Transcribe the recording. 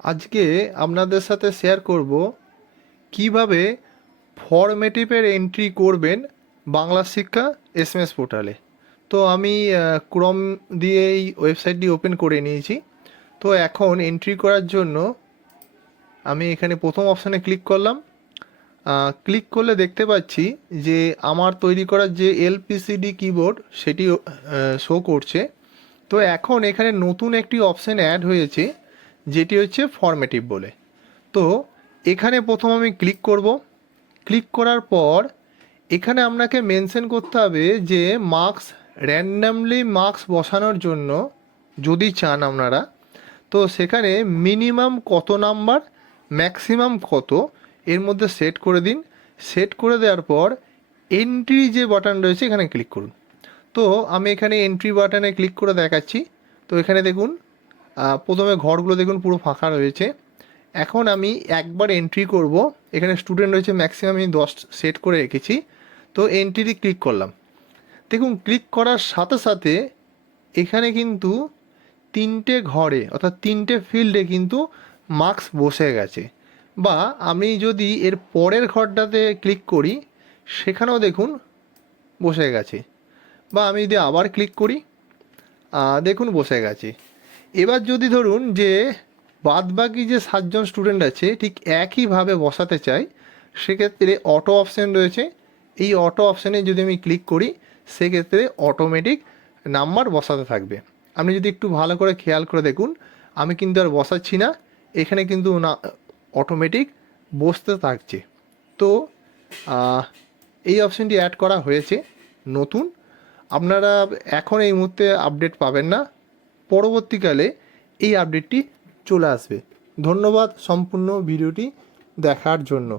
আজকে আপনাদের সাথে শেয়ার করব কিভাবে ফরমেটিভের এন্ট্রি করবেন বাংলা শিক্ষা এসএমএস পোর্টালে। তো আমি ক্রোম দিয়ে এই ওয়েবসাইটটি ওপেন করে নিয়েছি। তো এখন এন্ট্রি করার জন্য আমি এখানে প্রথম অপশানে ক্লিক করলাম। ক্লিক করলে দেখতে পাচ্ছি যে আমার তৈরি করা যে এলপিসিডি কিবোর্ড সেটি শো করছে। তো এখন এখানে নতুন একটি অপশান অ্যাড হয়েছে যেটি হচ্ছে ফরমেটিভ বলে। তো এখানে প্রথম আমি ক্লিক করব। ক্লিক করার পর এখানে আপনাকে মেনশন করতে হবে যে মার্কস র্যান্ডামলি মার্কস বসানোর জন্য যদি চান আপনারা, তো সেখানে মিনিমাম কত নাম্বার ম্যাক্সিমাম কত এর মধ্যে সেট করে দিন। সেট করে দেওয়ার পর এন্ট্রি যে বাটন রয়েছে এখানে ক্লিক করুন। তো আমি এখানে এন্ট্রি বাটনে ক্লিক করে দেখাচ্ছি। তো এখানে দেখুন প্রথমে ঘরগুলো দেখুন পুরো ফাঁকা রয়েছে। এখন আমি একবার এন্ট্রি করব। এখানে স্টুডেন্ট রয়েছে ম্যাক্সিমাম আমি 10 সেট করে রেখেছি। তো এন্ট্রি ক্লিক করলাম। দেখুন ক্লিক করার সাথে সাথে এখানে কিন্তু তিনটে ঘরে অর্থাৎ তিনটে ফিল্ডে কিন্তু মার্কস বসে গেছে। বা আমি যদি এর পরের ঘরটাতে ক্লিক করি সেখানেও দেখুন বসে গেছে। বা আমি যদি আবার ক্লিক করি দেখুন বসে গেছে। এবার যদি ধরুন যে বাদবাকি যে 7জন স্টুডেন্ট আছে ঠিক একইভাবে বসাতে চাই, সেক্ষেত্রে অটো অপশান রয়েছে। এই অটো অপশানে যদি আমি ক্লিক করি সেক্ষেত্রে অটোমেটিক নাম্বার বসাতে থাকবে। আপনি যদি একটু ভালো করে খেয়াল করে দেখুন, আমি কিন্তু আর বসাচ্ছি না, এখানে কিন্তু না অটোমেটিক বসতে থাকছে। তো এই অপশানটি অ্যাড করা হয়েছে নতুন। আপনারা এখন এই মুহূর্তে আপডেট পাবেন না, পরবর্তীকালে এই আপডেটটি চলে আসবে। ধন্যবাদ সম্পূর্ণ ভিডিওটি দেখার জন্য।